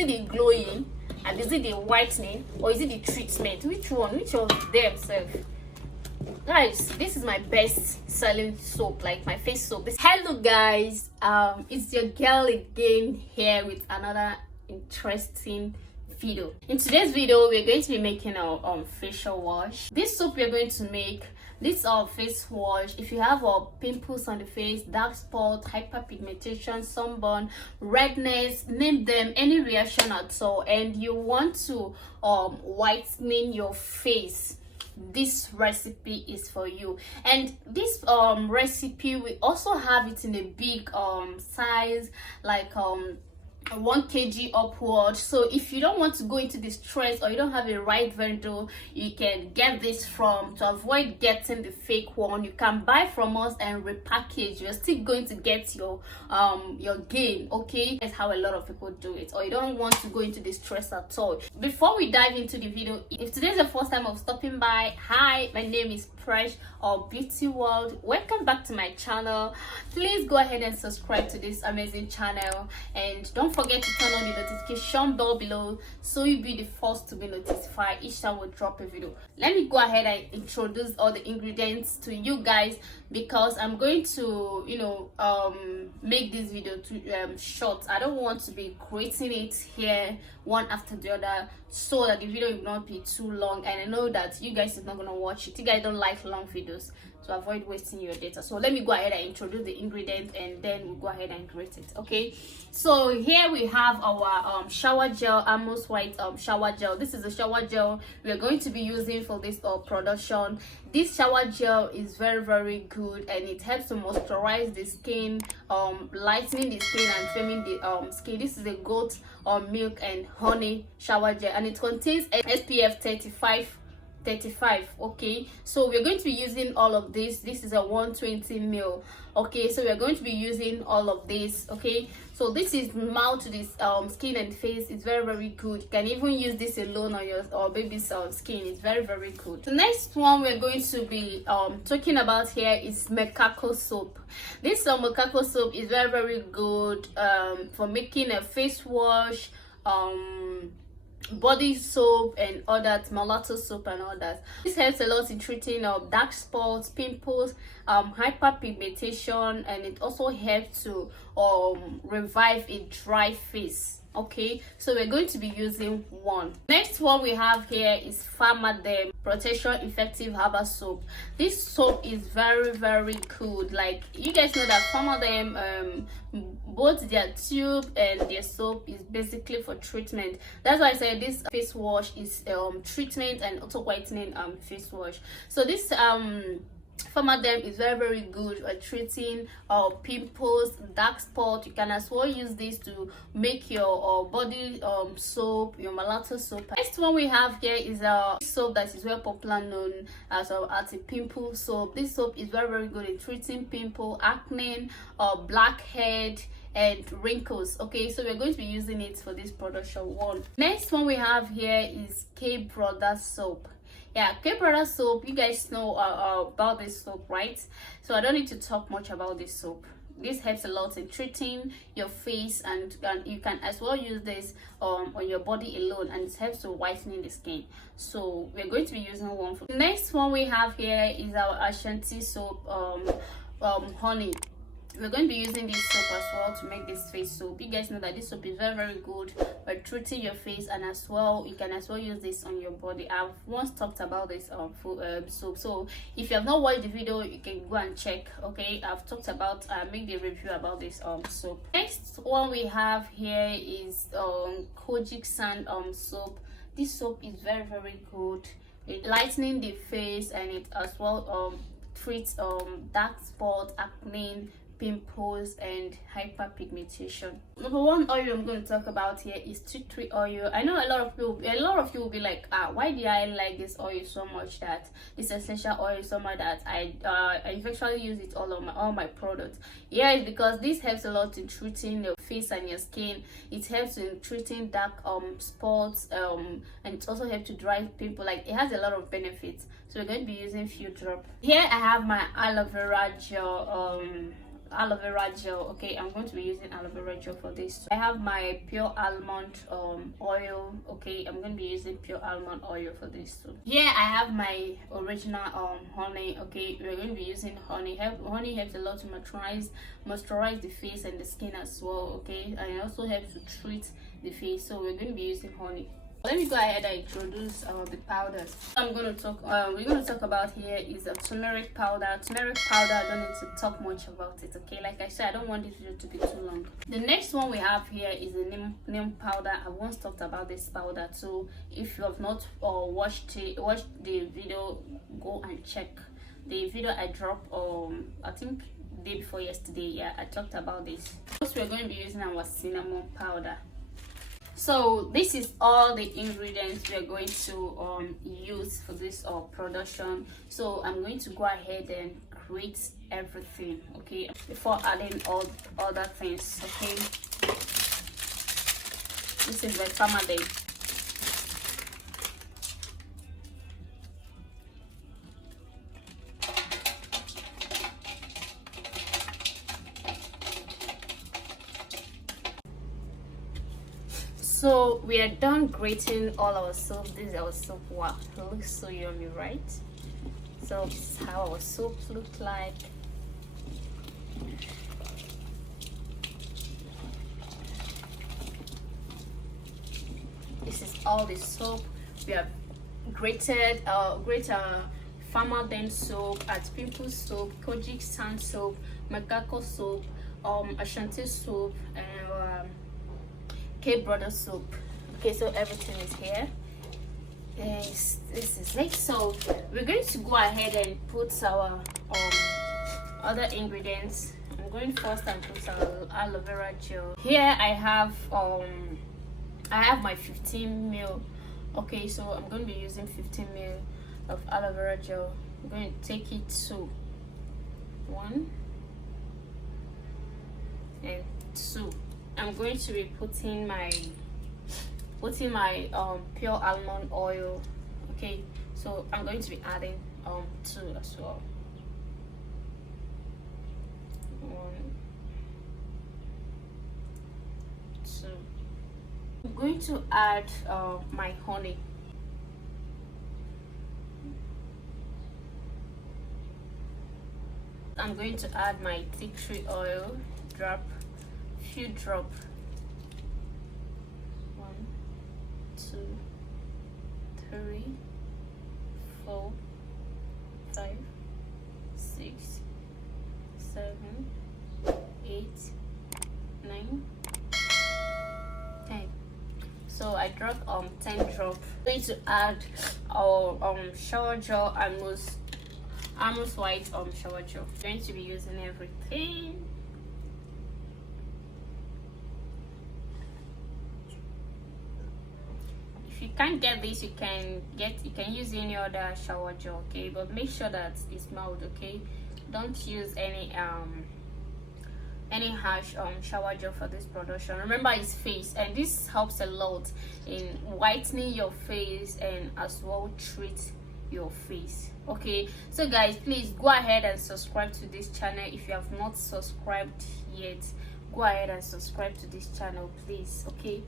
it the glowing, and is it the whitening, or is it the treatment? Which one? Which of them, self? Guys, this is my best selling soap, like my face soap. Hello guys, it's your girl again here with another interesting video. In today's video, we're going to be making our facial wash. This soap we're going to make, this face wash, if you have pimples on the face, dark spot, hyperpigmentation, sunburn, redness, name them, any reaction at all, and you want to whitening your face, this recipe is for you. And this recipe, we also have it in a big size, like 1 kg upward. So if you don't want to go into the stress, or you don't have a right vendor you can get this from, to avoid getting the fake one, you can buy from us and repackage. You're still going to get your gain. Okay, that's how a lot of people do it. Or you don't want to go into the stress at all. Before we dive into the video, if today's the first time of stopping by, hi, my name is Fresh or Beauty World. Welcome back to my channel. Please go ahead and subscribe to this amazing channel, and don't forget to turn on the notification bell below so you'll be the first to be notified each time we drop a video. Let me go ahead and introduce all the ingredients to you guys, because I'm going to make this video too short. I don't want to be creating it here one after the other, so that the video will not be too long, and I know that you guys is not gonna watch it. You guys don't like long videos, to avoid wasting your data. So let me go ahead and introduce the ingredients, and then we'll go ahead and grate it. Okay, so here we have our shower gel, Amos White shower gel. This is the shower gel we are going to be using for this production. This shower gel is very good, and it helps to moisturize the skin, lightening the skin and firming the skin. This is a goat milk and honey shower gel, and it contains SPF 35. Okay, so we're going to be using all of this. This is a 120 ml. Okay, so we're going to be using all of this. Okay, so this is mild to this skin and face. It's very good. You can even use this alone on your baby's skin. It's very good. The next one we're going to be talking about here is macaco soap. This macaco soap is very good for making a face wash, body soap, and all that, mulatto soap and all that. This helps a lot in treating dark spots, pimples, hyperpigmentation, and it also helps to revive a dry face. Okay, so we're going to be using one. Next one we have here is Pharmaderm Protection Effective Herbal Soap. This soap is very good. Like, you guys know that Pharmaderm, both their tube and their soap is basically for treatment. That's why I said this face wash is treatment and also whitening face wash. So this Pharmaderm is very good at treating pimples, dark spots. You can as well use this to make your body soap, your mulatto soap. Next one we have here is a soap that is very popular, known as a pimple soap. This soap is very good in treating pimple, acne, blackhead, and wrinkles. Okay, so we're going to be using it for this production one. Next one we have here is K Brother soap. Yeah, K Brother soap, you guys know about this soap, right? So I don't need to talk much about this soap. This helps a lot in treating your face, and you can as well use this on your body alone, and it helps to whitening the skin. So we're going to be using one for the next one we have here is our Ashanti soap, honey. We're going to be using this soap as well to make this face soap. You guys know that this soap is very good at treating your face, and as well you can as well use this on your body. I've once talked about this soap, so if you have not watched the video, you can go and check. Okay, I've talked about make the review about this soap. Next one we have here is Kojic Sand soap. This soap is very good. It lightening the face, and it as well treats dark spot, acne, pimples, and hyperpigmentation. Number one oil I'm going to talk about here is tea tree oil. I know a lot of you will be like, why do I like this oil so much, that this essential oil so much, that I eventually use it all my products? Yeah, it's because this helps a lot in treating your face and your skin. It helps in treating dark spots, and it also helps to dry pimple. Like, it has a lot of benefits. So we're going to be using few drops. Here I have my aloe vera gel aloe vera gel. Okay, I'm going to be using aloe vera gel for this. I have my pure almond oil. Okay, I'm going to be using pure almond oil for this too. Here I have my original honey. Okay, we're going to be using honey. Honey helps a lot to moisturize the face and the skin as well. Okay, and it also helps to treat the face, so we're going to be using honey. Let me go ahead and introduce the powders. We're going to talk about here is a turmeric powder. Turmeric powder, I don't need to talk much about it. Okay, like I said, I don't want this video to be too long. The next one we have here is the neem powder. I once talked about this powder, so if you have not watched the video, go and check the video I dropped I think the day before yesterday. Yeah, I talked about this. First, we're going to be using our cinnamon powder. So this is all the ingredients we are going to use for this production. So I'm going to go ahead and create everything, okay, before adding all other things. Okay, this is the Farmer Day. So we are done grating all our soap. This is our soap. Wow, it looks so yummy, right? So this is how our soap looks like. This is all the soap we have grated. Farmer Den soap, at pimple soap, kojic sand soap, macaco soap, Ashanti soap, and K Brother soap. Okay, so everything is here. Yes, this is it. So we're going to go ahead and put our other ingredients. I'm going first and put our aloe vera gel. Here I have my 15 ml. Okay, so I'm going to be using 15 ml of aloe vera gel. I'm going to take it to 1 and 2. I'm going to be putting my pure almond oil. Okay, so I'm going to be adding 2 as well. 1, 2. I'm going to add my honey. I'm going to add my tea tree oil, few drop. 1, 2, 3, 4, 5, 6, 7, 8, 9, 10. So I dropped 10 drops. I'm going to add our shower gel, almost white shower gel. I'm going to be using everything. If you can't get this, you can use any other shower gel, okay, but make sure that it's mild. Okay, don't use any harsh shower gel for this production. Remember, it's face, and this helps a lot in whitening your face and as well treat your face. Okay, so guys, please go ahead and subscribe to this channel. If you have not subscribed yet, go ahead and subscribe to this channel, please. Okay,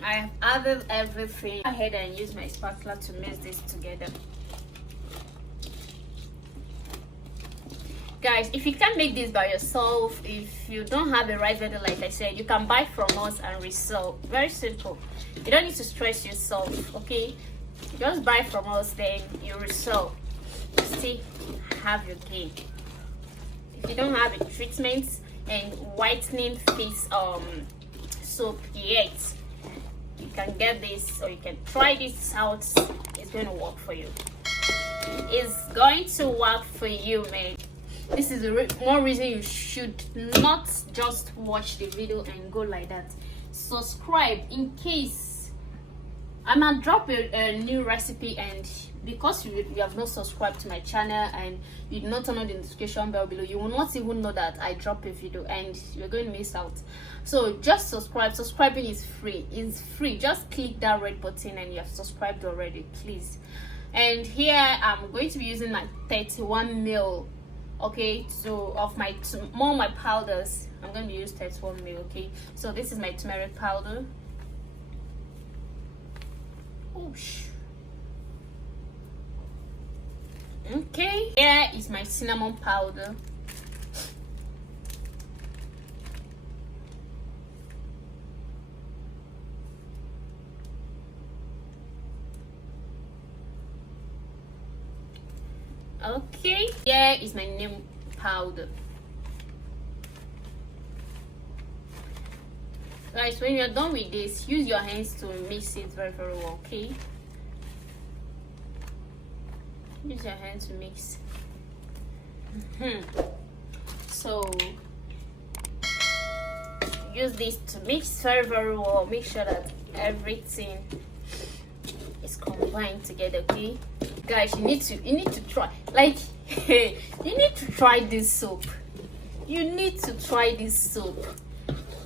I have added everything. Go ahead and use my spatula to mix this together. Guys, if you can't make this by yourself, if you don't have a right vendor, like I said, you can buy from us and resell. Very simple. You don't need to stress yourself, okay? Just buy from us, then you resell. You still have your game. If you don't have a treatment and whitening face soap yet, you can get this, or you can try this out. It's going to work for you. It's going to work for you, man. This is one reason you should not just watch the video and go like that. Subscribe in case I'm gonna drop a new recipe, and because you have not subscribed to my channel and you did not turn on the notification bell below, you will not even know that I drop a video and you're going to miss out. So just subscribe. Subscribing is free. It's free. Just click that red button and you have subscribed already, please. And here I'm going to be using my 31 ml. Okay, so of my more my powders, I'm going to use 31 ml. Okay, so this is my turmeric powder. Okay, here is my cinnamon powder. Okay, here is my neem powder. Guys, when you're done with this, use your hands to mix it very well. Okay, use your hands to mix. So use this to mix very well. Make sure that everything is combined together. Okay, guys, you need to try, like you need to try this soap. You need to try this soap.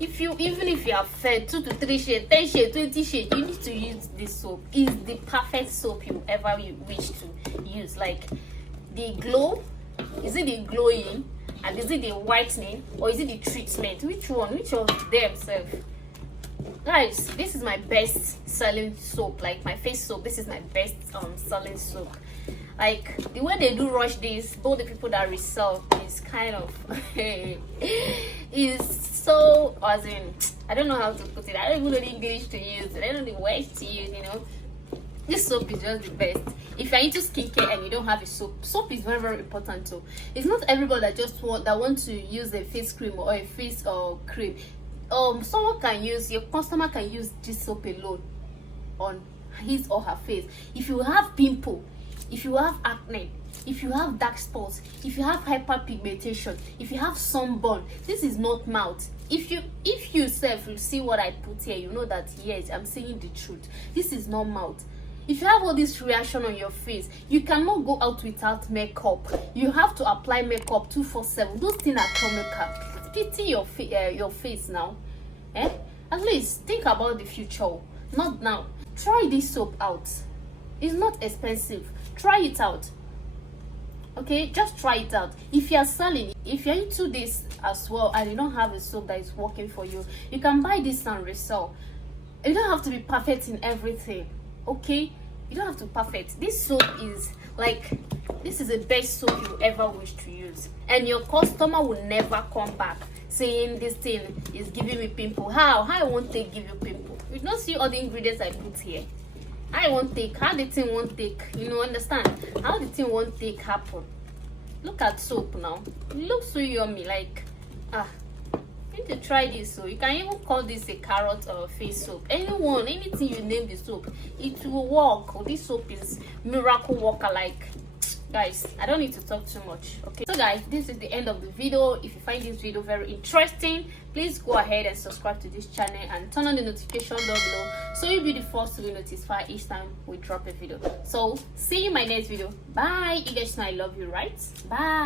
Even if you have fed 2 to 3 shades, 10 shades, 20 shades, you need to use this soap. It's the perfect soap you ever wish to use. Like the glow, is it the glowing, and is it the whitening, or is it the treatment? Which one? Which of them serve? Guys, this is my best selling soap. Like my face soap, this is my best selling soap. Like the way they do rush this, both the people that resell is kind of is so, as in, I don't know how to put it. I don't even know the English to use. I don't know the words to use. This soap is just the best. If you're into skincare and you don't have a soap is very important too. It's not everybody that just want to use a face cream or a face cream. Someone can use, your customer can use this soap alone on his or her face. If you have pimple, if you have acne, if you have dark spots, if you have hyperpigmentation, if you have sunburn, this is not mouth. If you self will see what I put here, you know that yes, I'm saying the truth. This is not mouth. If you have all this reaction on your face, you cannot go out without makeup. You have to apply makeup 247. Those things are chemical. Pity your face now. At least think about the future, not now. Try this soap out. It's not expensive. Try it out. Okay, just try it out. If you're selling, if you're into this as well and you don't have a soap that is working for you, you can buy this and resell. You don't have to be perfect in everything. Okay, you don't have to be perfect. This soap is like, this is the best soap you ever wish to use, and your customer will never come back saying this thing is giving me pimple. How won't they give you pimple? You don't see all the ingredients I put here. I won't take, how the thing won't take, understand how the thing won't take happen. Look at soap now. It looks so yummy. Like you need to try this. So you can even call this a carrot or face soap. Anything you name the soap, it will work. This soap is miracle worker. Like, guys, I don't need to talk too much. Okay, so guys, this is the end of the video. If you find this video very interesting, please go ahead and subscribe to this channel and turn on the notification down below so you'll be the first to be notified each time we drop a video. So see you in my next video. Bye. You guys know I love you, right? Bye.